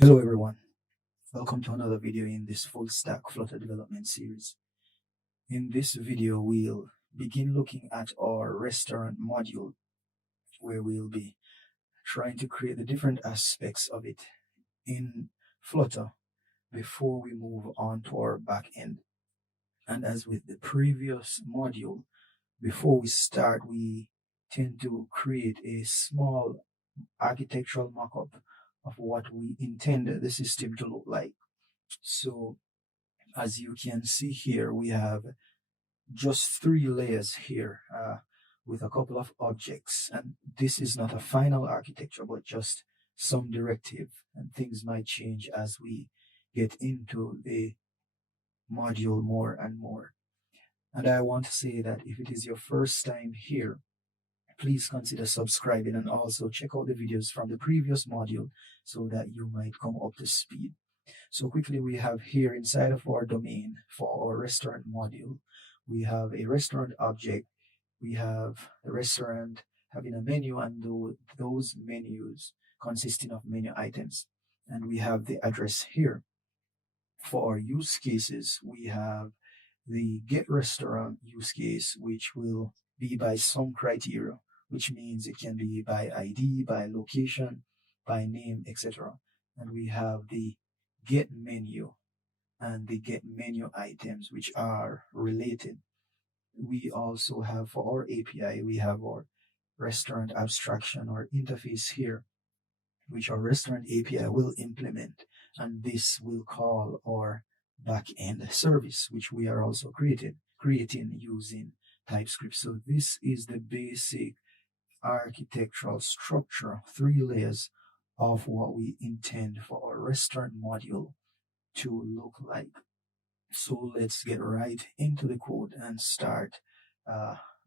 Hello everyone, welcome to another video in this full stack Flutter development series. In this video we'll begin looking at our restaurant module where we'll be trying to create the different aspects of it in Flutter before we move on to our back end. And as with the previous module, before we start we tend to create a small architectural mock-up of what we intend the system to look like. So as you can see here, we have just 3 layers here with a couple of objects, and this is not a final architecture but just some directive, and things might change as we get into the module more and more. And I want to say that if it is your first time here, please consider subscribing and also check out the videos from the previous module so that you might come up to speed. So quickly, we have here inside of our domain for our restaurant module, we have a restaurant object, we have the restaurant having a menu and those menus consisting of menu items, and we have the address here. For our use cases, we have the get restaurant use case, which will be by some criteria, which means it can be by ID, by location, by name, etc. And we have the get menu and the get menu items, which are related. We also have for our API, we have our restaurant abstraction or interface here, which our restaurant API will implement, and this will call our backend service, which we are also creating using TypeScript. So this is the basic architectural structure, 3 layers of what we intend for our restaurant module to look like. So let's get right into the code and start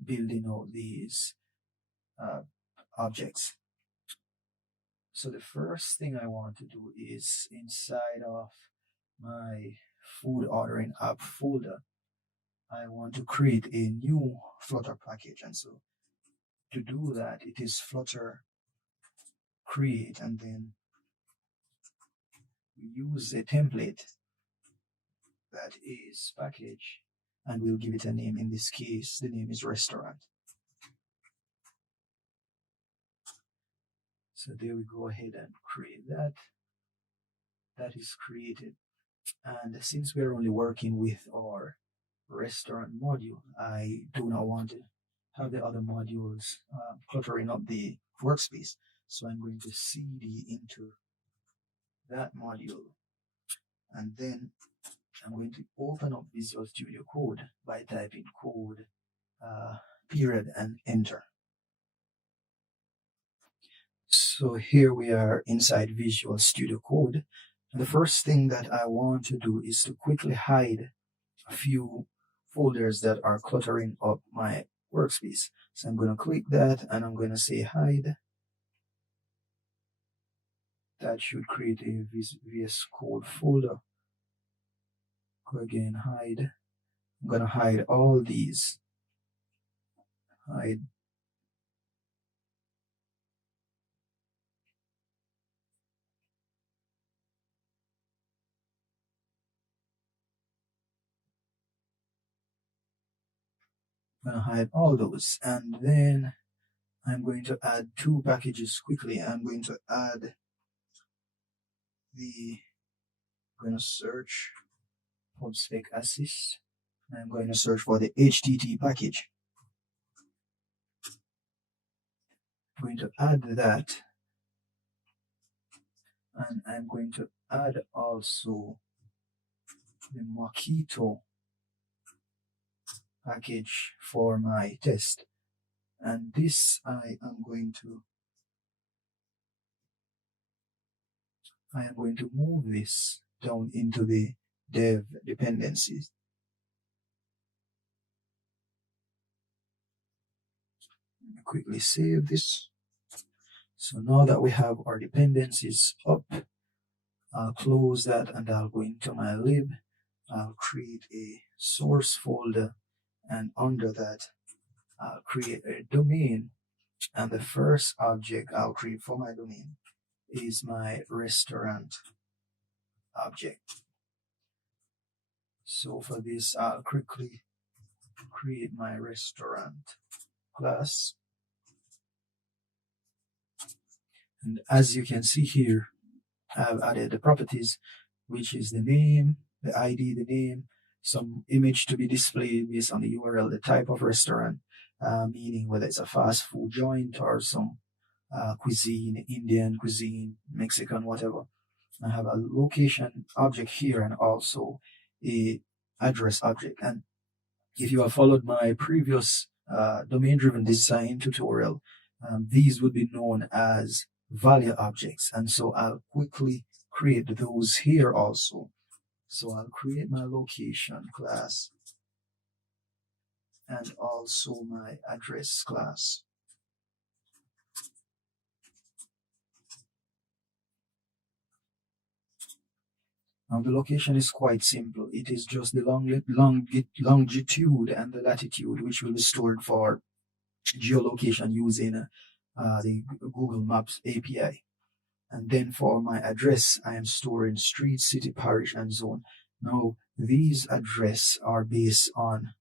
building out these objects. So the first thing I want to do is inside of my food ordering app folder, I want to create a new Flutter package. And so to do that, it is Flutter create, and then we use a template that is package, and we'll give it a name. In this case, the name is restaurant. So there we go ahead and create that. That is created. And since we're only working with our restaurant module, I do not want to have the other modules cluttering up the workspace. So I'm going to cd into that module, and then I'm going to open up Visual Studio Code by typing code period and enter. So here we are inside Visual Studio Code. And the first thing that I want to do is to quickly hide a few folders that are cluttering up my workspace. So I'm going to click that and I'm going to say hide. That should create a VS Code folder. Go again, hide. I'm going to hide all these. Hide. I'm going to hide all those, and then I'm going to add 2 packages quickly. I'm going to add I'm going to search PubSpec assist. I'm going to search for the HTT package. I'm going to add that, and I'm going to add also the Mockito package for my test. And this I am going to move this down into the dev dependencies. Quickly save this. So now that we have our dependencies up, I'll close that and I'll go into my lib. I'll create a source folder, and under that I'll create a domain, and the first object I'll create for my domain is my restaurant object. So for this, I'll quickly create my restaurant class. And as you can see here, I've added the properties, which is the name, the ID, the name, some image to be displayed based on the URL, the type of restaurant, meaning whether it's a fast food joint or some cuisine, Indian cuisine, Mexican, whatever. I have a location object here and also a address object. And if you have followed my previous domain-driven design tutorial, these would be known as value objects. And so I'll quickly create those here also. So I'll create my location class and also my address class. Now the location is quite simple. It is just the longitude and the latitude, which will be stored for geolocation using the Google Maps API. And then for my address, I am storing street, city, parish, and zone. Now these addresses are based on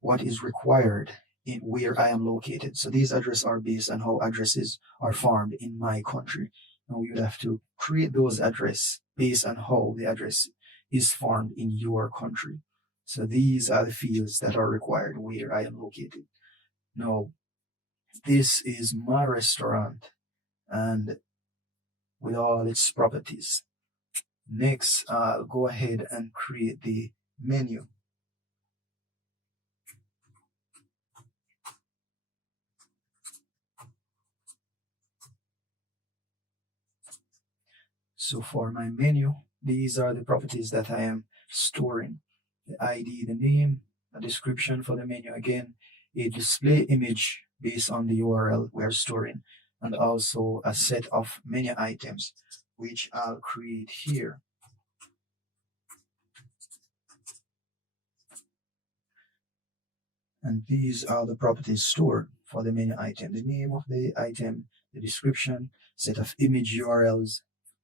what is required in where I am located. So these addresses are based on how addresses are formed in my country. Now you would have to create those addresses based on how the address is formed in your country. So these are the fields that are required where I am located. Now, this is my restaurant and with all its properties. Next, I'll go ahead and create the menu. So for my menu, these are the properties that I am storing. The ID, the name, a description for the menu again, a display image based on the URL we're storing, and also a set of menu items, which I'll create here. And these are the properties stored for the menu item. The name of the item, the description, set of image URLs.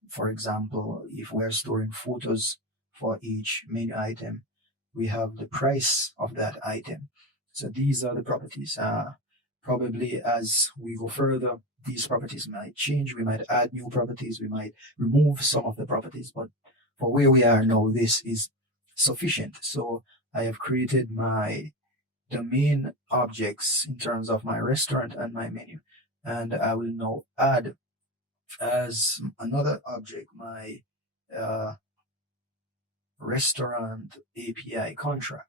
For example, if we're storing photos for each menu item, we have the price of that item. So these are the properties. Probably as we go further, these properties might change. We might add new properties. We might remove some of the properties. But for where we are now, this is sufficient. So I have created my domain objects in terms of my restaurant and my menu. And I will now add as another object my restaurant API contract.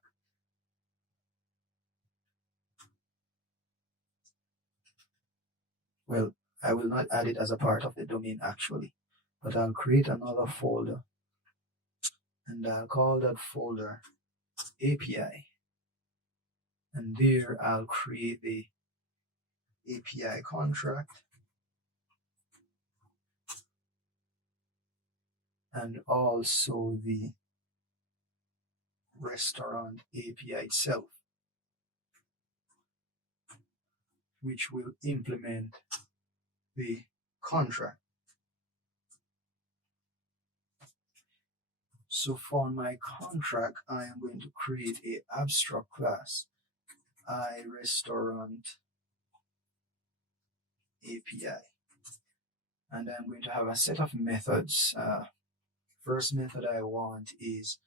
Well, I will not add it as a part of the domain actually, but I'll create another folder and I'll call that folder API. And there I'll create the API contract and also the restaurant API itself, which will implement the contract. So for my contract, I am going to create an abstract class, iRestaurant API. And I'm going to have a set of methods. First method I want is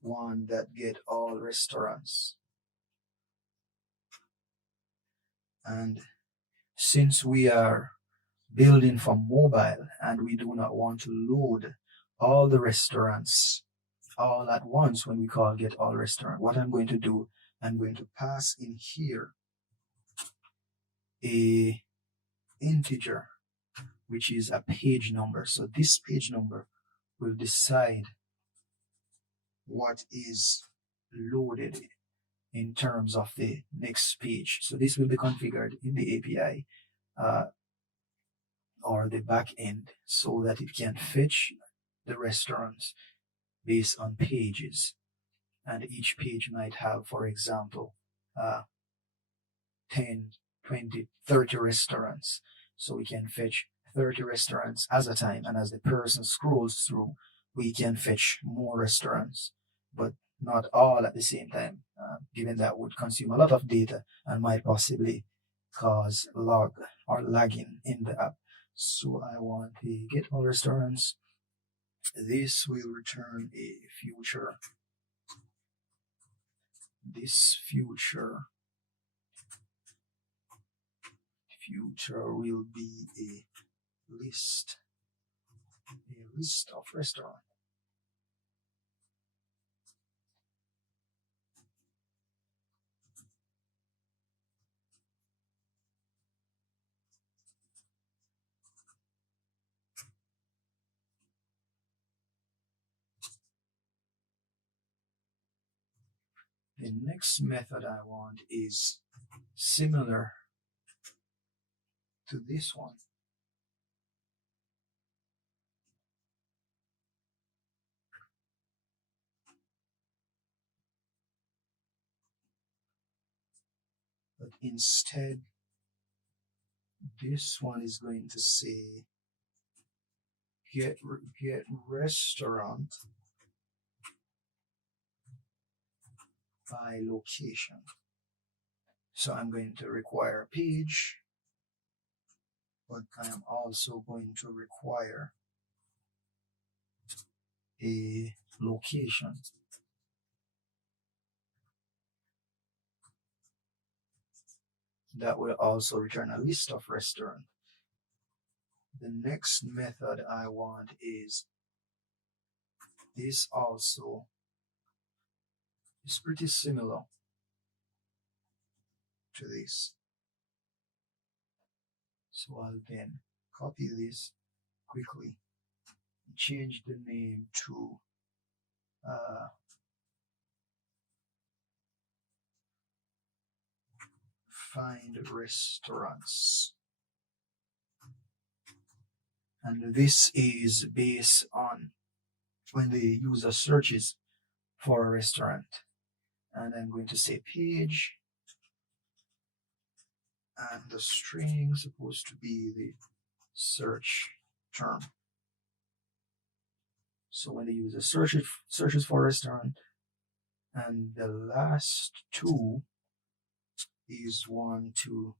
one that get all restaurants. And since we are building for mobile and we do not want to load all the restaurants all at once when we call get all restaurant, what I'm going to do, I'm going to pass in here a integer, which is a page number. So this page number will decide what is loaded in terms of the next page. So this will be configured in the API or the back end so that it can fetch the restaurants based on pages. And each page might have, for example, 10, 20, 30 restaurants. So we can fetch 30 restaurants at a time. And as the person scrolls through, we can fetch more restaurants, but not all at the same time, given that would consume a lot of data and might possibly cause log or lagging in the app. So I want to get all restaurants. This will return a future. This future will be a list of restaurants. The next method I want is similar to this one. But instead, this one is going to say get restaurant by location. So I'm going to require a page, but I am also going to require a location. That will also return a list of restaurants. The next method I want is this also is pretty similar to this. So I'll then copy this quickly and change the name to find restaurants. And this is based on when the user searches for a restaurant. And I'm going to say page, and the string is supposed to be the search term. So when the user searches for a restaurant, and the last two is one to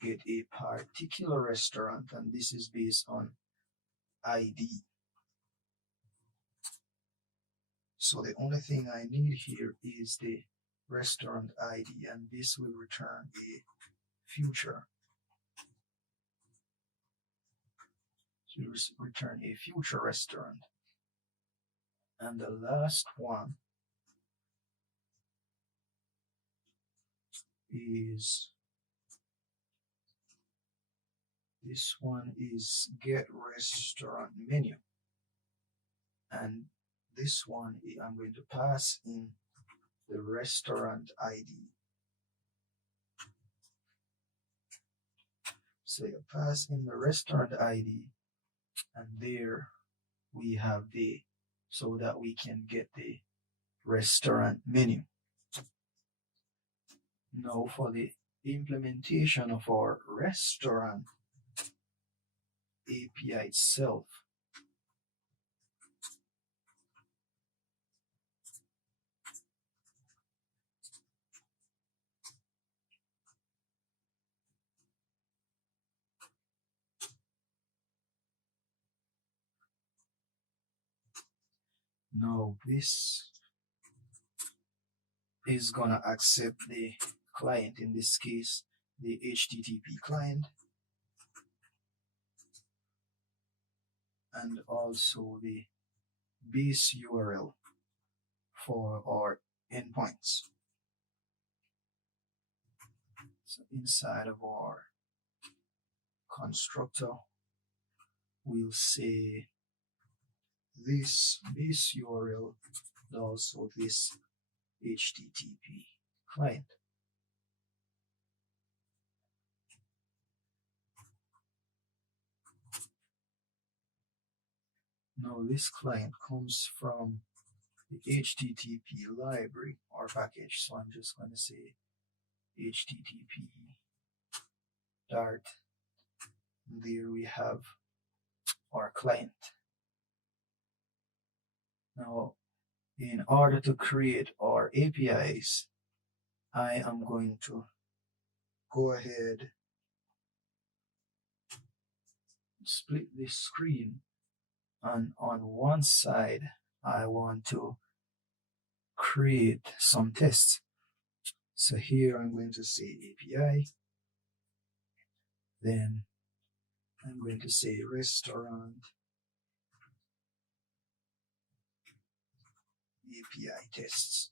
get a particular restaurant, and this is based on ID. So the only thing I need here is the restaurant ID, and this will return a future. So it will return a future restaurant. And the last one is this one is get restaurant menu, and this one I'm going to pass in the restaurant ID. So you pass in the restaurant ID, and there we have the, so that we can get the restaurant menu. Now for the implementation of our restaurant API itself, now this is gonna accept the client, in this case the HTTP client, and also the base URL for our endpoints. So inside of our constructor, we'll say this base URL and also this HTTP client. Now this client comes from the HTTP library or package, so I'm just going to say HTTP dart. There we have our client. Now, in order to create our APIs, I am going to go ahead, split this screen, and on one side I want to create some tests. So here I'm going to say API, then I'm going to say restaurant API tests,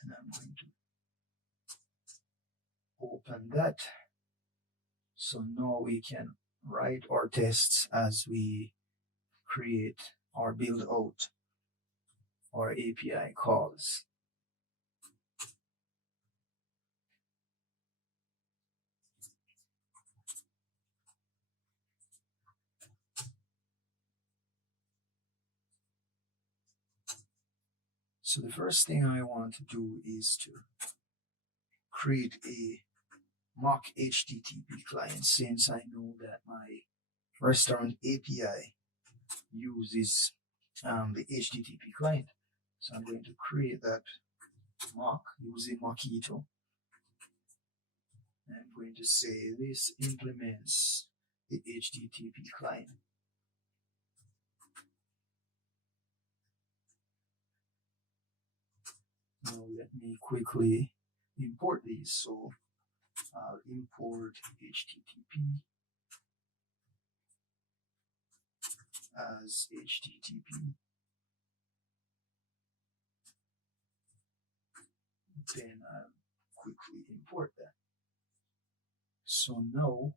and I'm going to open that. So now we can write our tests as we create or build out our API calls. So the first thing I want to do is to create a mock HTTP client, since I know that my restaurant API uses the HTTP client. So I'm going to create that mock using Mockito. I'm going to say this implements the HTTP client. Now let me quickly import these. So I'll import HTTP as HTTP. Then I'll quickly import that. So now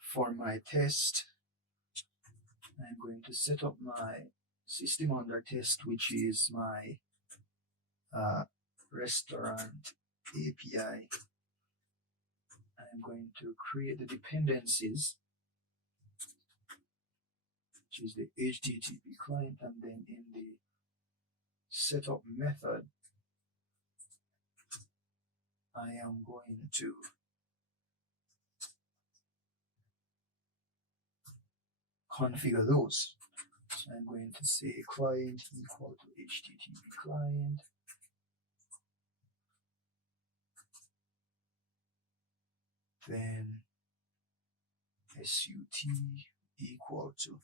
for my test, I'm going to set up my system under test, which is my restaurant API. I'm going to create the dependencies, which is the HTTP client, and then in the setup method, I am going to configure those. So I'm going to say client equal to HTTP client. Then SUT equal to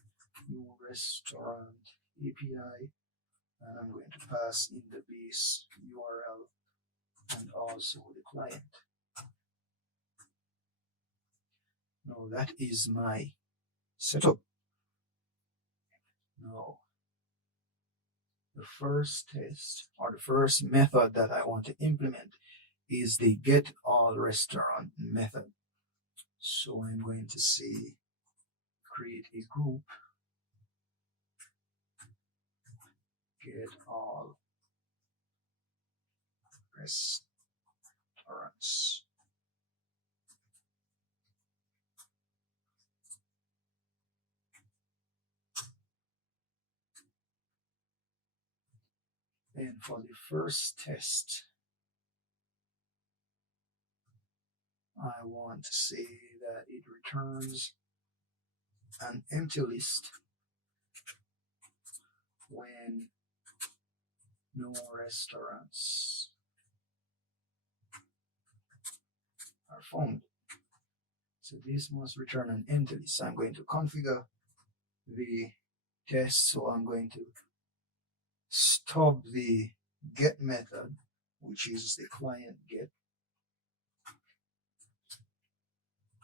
new restaurant API, and I'm going to pass in the base URL and also the client. Now that is my setup. Now the first test, or the first method that I want to implement, is the get all restaurant method. So I'm going to say create a group, get all restaurants. And for the first test, I want to say that it returns an empty list when no restaurants are found. So this must return an empty list. So I'm going to configure the test. So I'm going to stop the get method, which is the client get.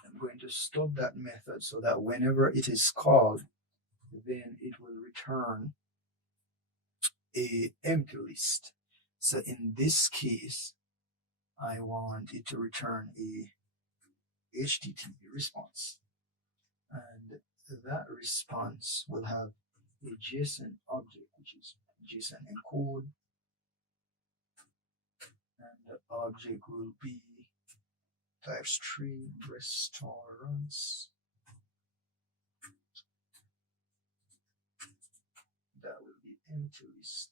I'm going to stop that method so that whenever it is called, then it will return a empty list. So in this case, I want it to return a HTTP response, and that response will have a JSON object, which is JSON encode, and the object will be type string restaurants. That will be empty list.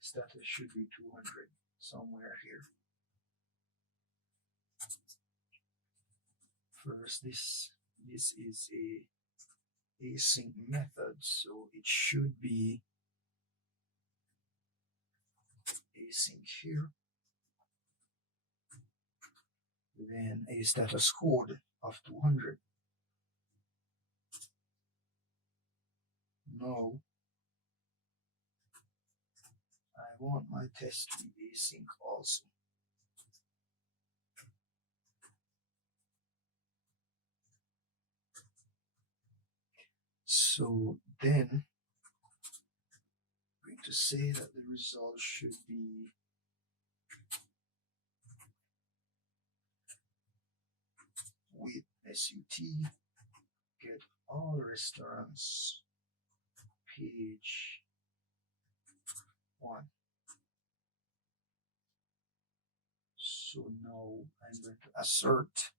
Status should be 200 somewhere here. first, this is a async method, so it should be async here. Then a status code of 200. No, I want my test to be async also. So then I'm going to say that the result should be with SUT get all restaurants page 1. So now I'm going to assert,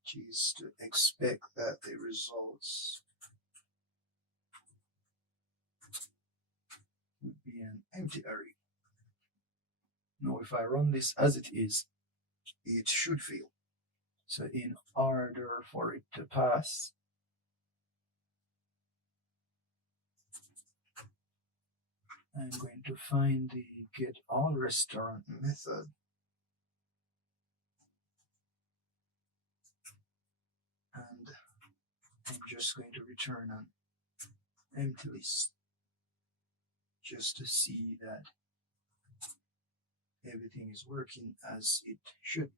which is to expect that the results would be an empty array. Now if I run this as it is, it should fail. So in order for it to pass, I'm going to find the get all restaurant method and I'm just going to return an empty list just to see that everything is working as it should.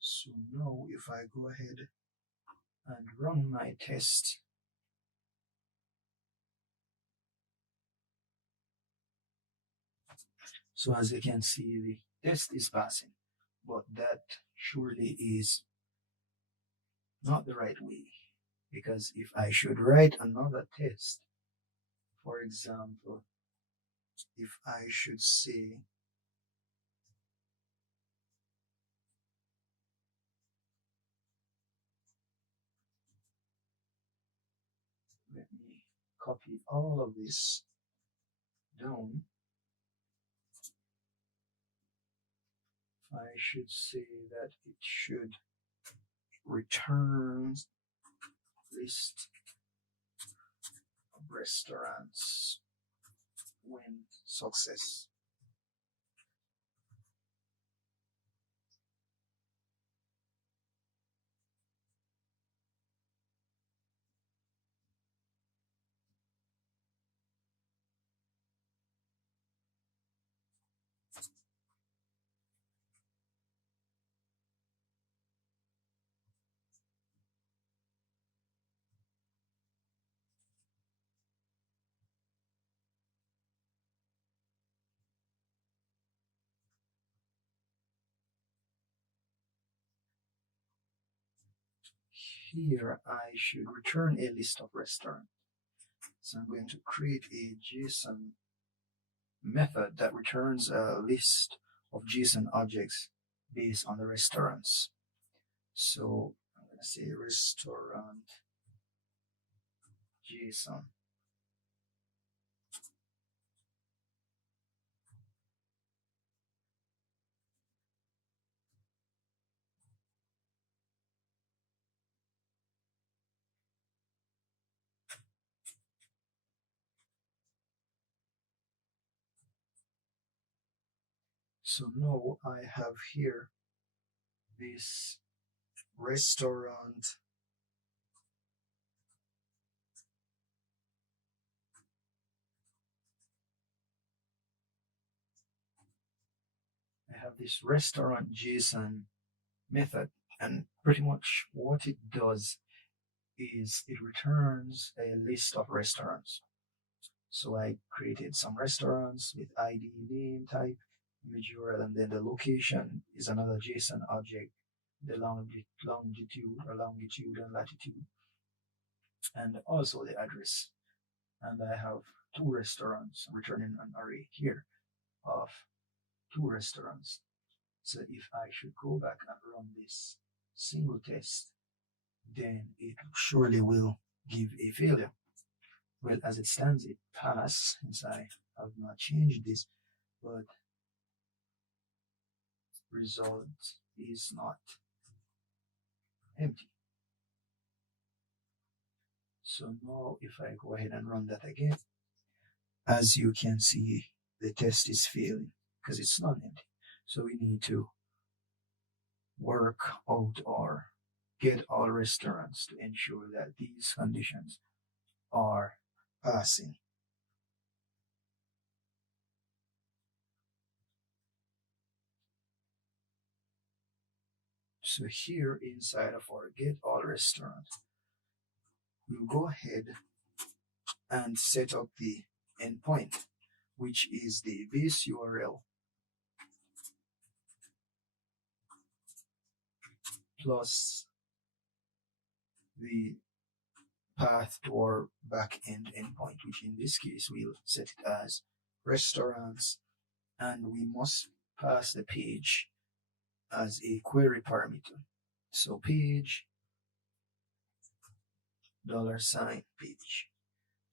So now if I go ahead and run my test, so as you can see, the test is passing, but that surely is not the right way, because if I should write another test, for example, if I should say let me copy all of this down. I should say that it should return list of restaurants when success. Here I should return a list of restaurants. So I'm going to create a JSON method that returns a list of JSON objects based on the restaurants. So I'm going to say restaurant JSON. So now I have here this restaurant JSON method, and pretty much what it does is it returns a list of restaurants. So I created some restaurants with ID, name, type, image URL, and then the location is another JSON object, the longitude and latitude, and also the address. And I have 2 restaurants, returning an array here of 2 restaurants. So if I should go back and run this single test, then it surely will give a failure. Well, as it stands, it passed since I have not changed this, but result is not empty. So now if I go ahead and run that again, as you can see, the test is failing because it's not empty. So we need to work out or get all restaurants to ensure that these conditions are passing. So here inside of our get all restaurant, we'll go ahead and set up the endpoint, which is the base URL plus the path to our backend endpoint, which in this case we'll set it as restaurants, and we must pass the page as a query parameter. So page $page.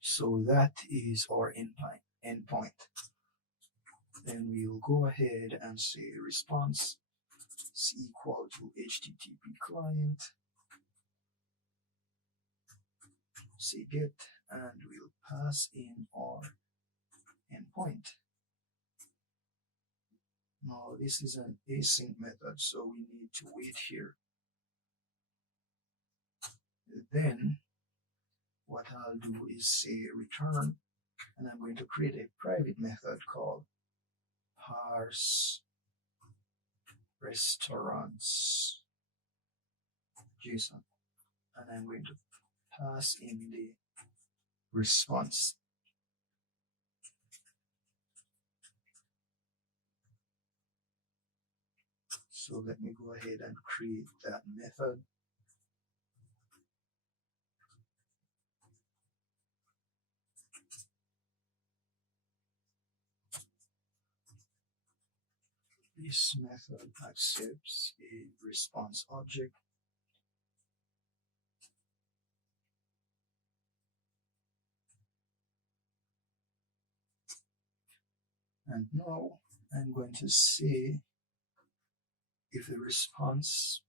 So that is our endpoint. Then we'll go ahead and say response is equal to HTTP client, say get, and we'll pass in our endpoint. Now this is an async method, so we need to wait here. Then what I'll do is say return, and I'm going to create a private method called parse restaurants JSON, and I'm going to pass in the response. So let me go ahead and create that method. This method accepts a response object. And now I'm going to say if the response,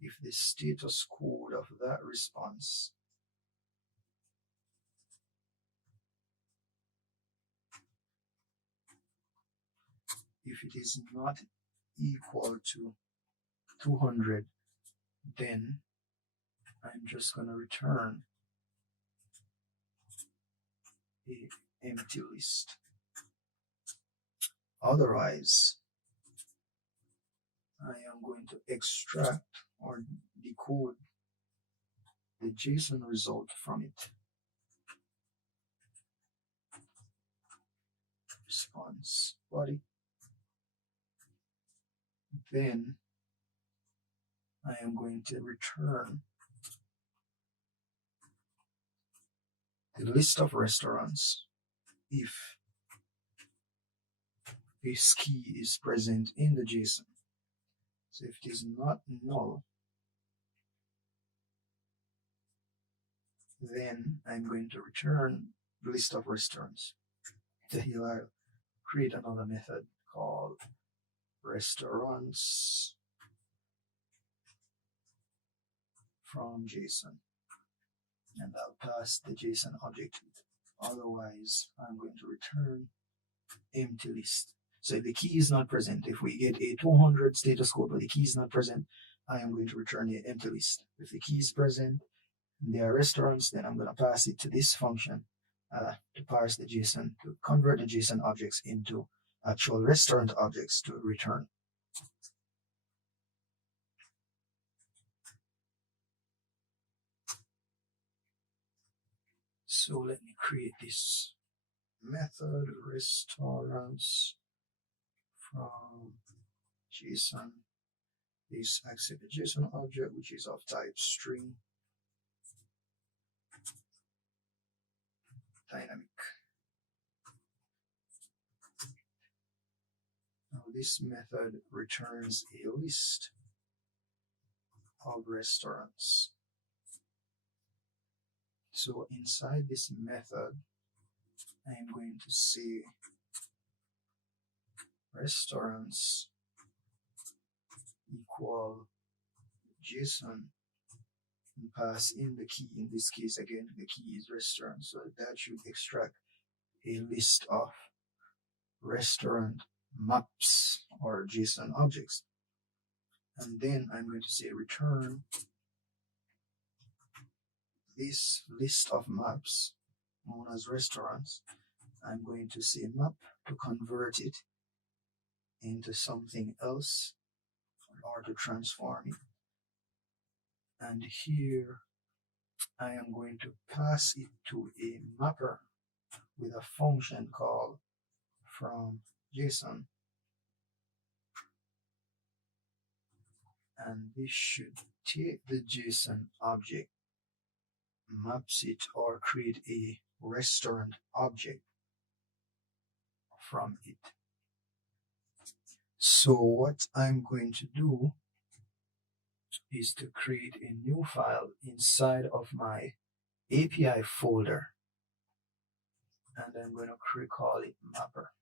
if the status code of that response if it is not equal to 200, then I'm just going to return a empty list. Otherwise, I am going to extract or decode the JSON result from it. Response body. Then I am going to return the list of restaurants if this key is present in the JSON. So if it is not null, then I'm going to return the list of restaurants. So here I'll create another method called restaurants from JSON, and I'll pass the JSON object to it. Otherwise, I'm going to return empty list. So if the key is not present, if we get a 200 status code but the key is not present, I am going to return an empty list. If the key is present and there are restaurants, then I'm going to pass it to this function to parse the JSON, to convert the JSON objects into actual restaurant objects to return. So let me create this method, restaurants from JSON. This accept the JSON object, which is of type string, dynamic. Now this method returns a list of restaurants. So inside this method, I am going to say restaurants equal JSON and pass in the key. In this case, again, the key is restaurant, so that should extract a list of restaurant maps or JSON objects. And then I'm going to say return this list of maps known as restaurants. I'm going to say map to convert it into something else or to transform it. And here I am going to pass it to a mapper with a function called from JSON, and this should take the JSON object, maps it, or create a restaurant object from it. So what I'm going to do is to create a new file inside of my API folder, and I'm going to call it mapper.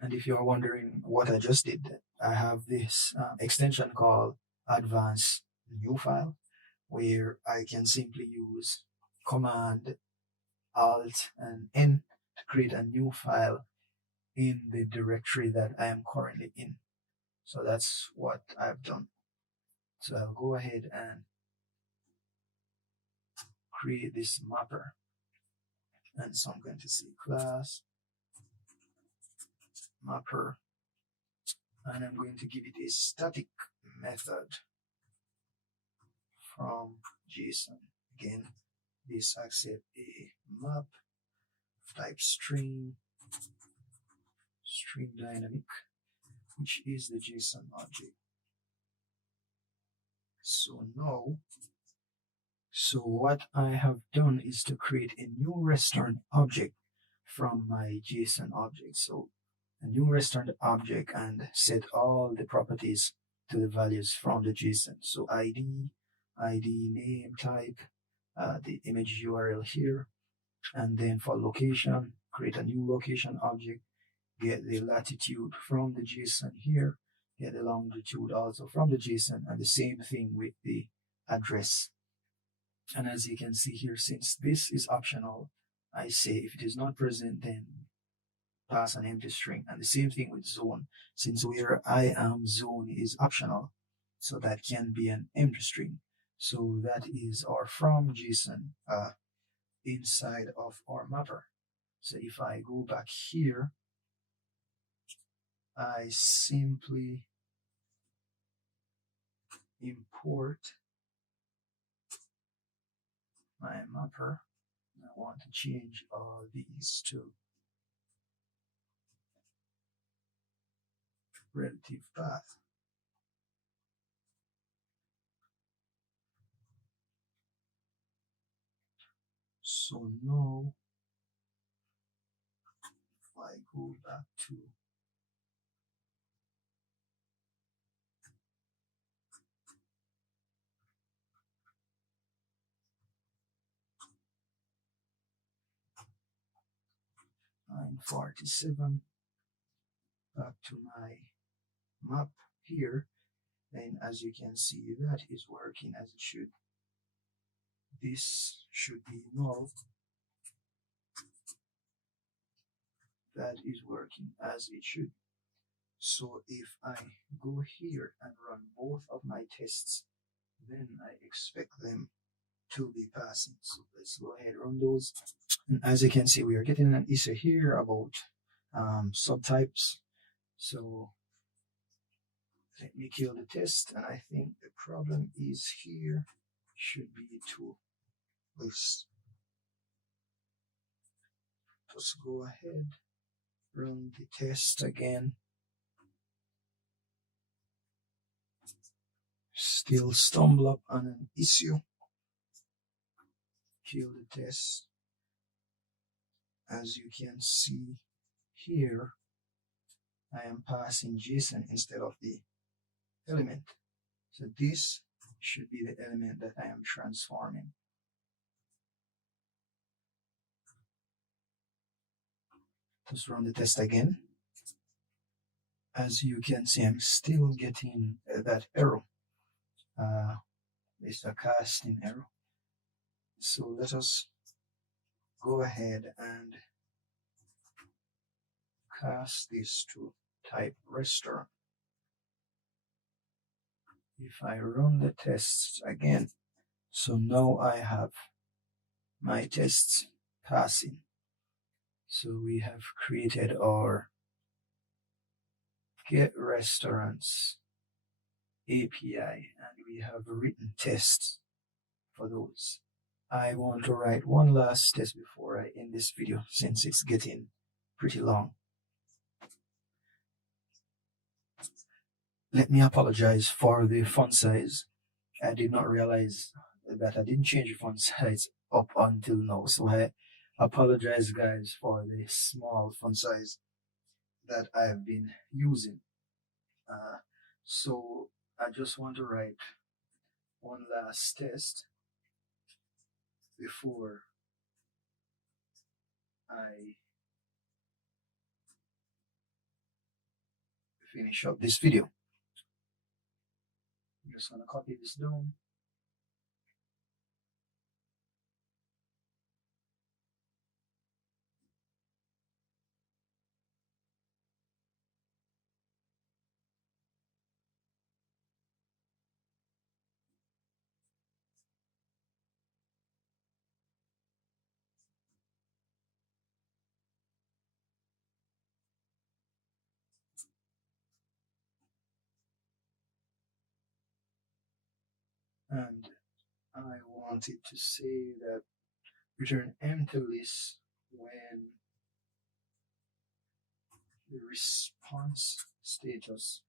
And if you're wondering what I just did, I have this extension called advanced new file, where I can simply use Command Alt and N to create a new file in the directory that I am currently in. So that's what I've done. So I'll go ahead and create this mapper. And so I'm going to say class mapper, and I'm going to give it a static method from JSON. Again, this accept a map type string dynamic, which is the JSON object. So what I have done is to create a new restaurant object from my JSON object. So a new restaurant object, and set all the properties to the values from the JSON. So ID name, type, the image URL here, and then for location, create a new location object, get the latitude from the JSON here, get the longitude also from the JSON, and the same thing with the address. And as you can see here, since this is optional, I say if it is not present, then pass an empty string. And the same thing with zone, since where I am zone is optional, so that can be an empty string. So that is our from JSON inside of our mapper. So if I go back here, I simply import my mapper. I want to change all these to relative path. So now, if I go back to line 47, back to my map here, then as you can see, that is working as it should. This should be null. That is working as it should. So if I go here and run both of my tests, then I expect them to be passing. So let's go ahead and run those. And as you can see, we are getting an issue here about subtypes. So let me kill the test, and I think the problem is here, should be to this. Just go ahead, run the test again. Still stumble up on an issue. Kill the test. As you can see here, I am passing JSON instead of the element. So this should be the element that I am transforming. Just run the test again. As you can see, I'm still getting that error. It's a casting error. So let us go ahead and cast this to type restaurant. If I run the tests again, so now I have my tests passing. So we have created our get restaurants API and we have written tests for those. I want to write one last test before I end this video since it's getting pretty long. Let me apologize for the font size. I did not realize that I didn't change the font size up until now, so I apologize guys for the small font size that I've been using. So I just want to write one last test before I finish up this video. I'm just going to copy this down. And I wanted to say that return empty list when the response status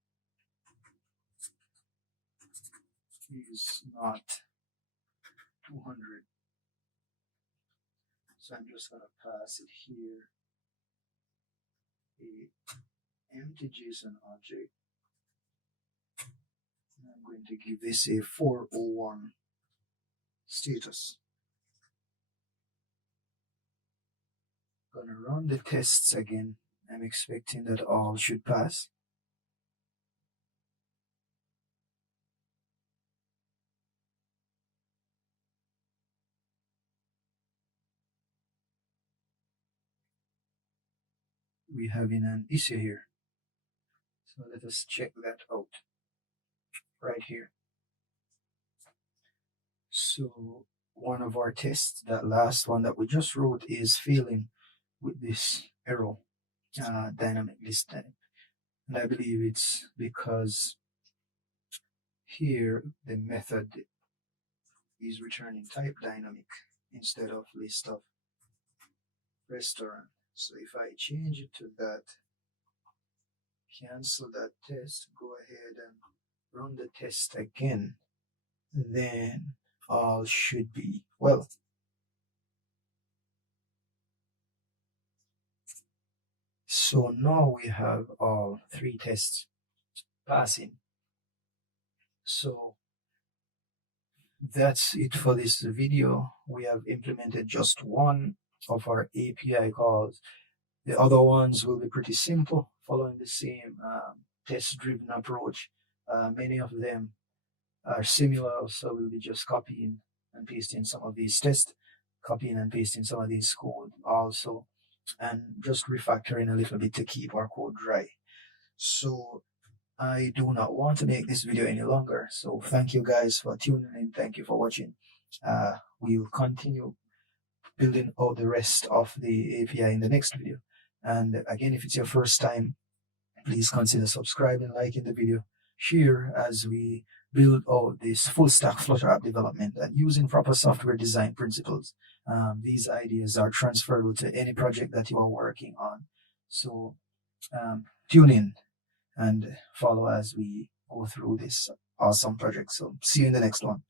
is not 200. So I'm just going to pass it here a empty JSON object. And I'm going to give this a 401 status. Gonna run the tests again. I'm expecting that all should pass. We're having an issue here. So let us check that out right here. So one of our tests, that last one that we just wrote, is failing with this error, dynamic list type. And I believe it's because here the method is returning type dynamic instead of list of restaurant. So if I change it to that, cancel that test, go ahead and run the test again, then all should be well. So now we have all three tests passing. So that's it for this video. We have implemented just one of our API calls. The other ones will be pretty simple, following the same test-driven approach. Many of them are similar, so we'll be just copying and pasting some of these tests, copying and pasting some of these code also, and just refactoring a little bit to keep our code dry. So I do not want to make this video any longer, so thank you guys for tuning in. Thank you for watching. We'll continue building out the rest of the API in the next video. And again, if it's your first time, please consider subscribing, liking the video, share as we build out this full stack Flutter app development and using proper software design principles. These ideas are transferable to any project that you are working on. So tune in and follow as we go through this awesome project. So see you in the next one.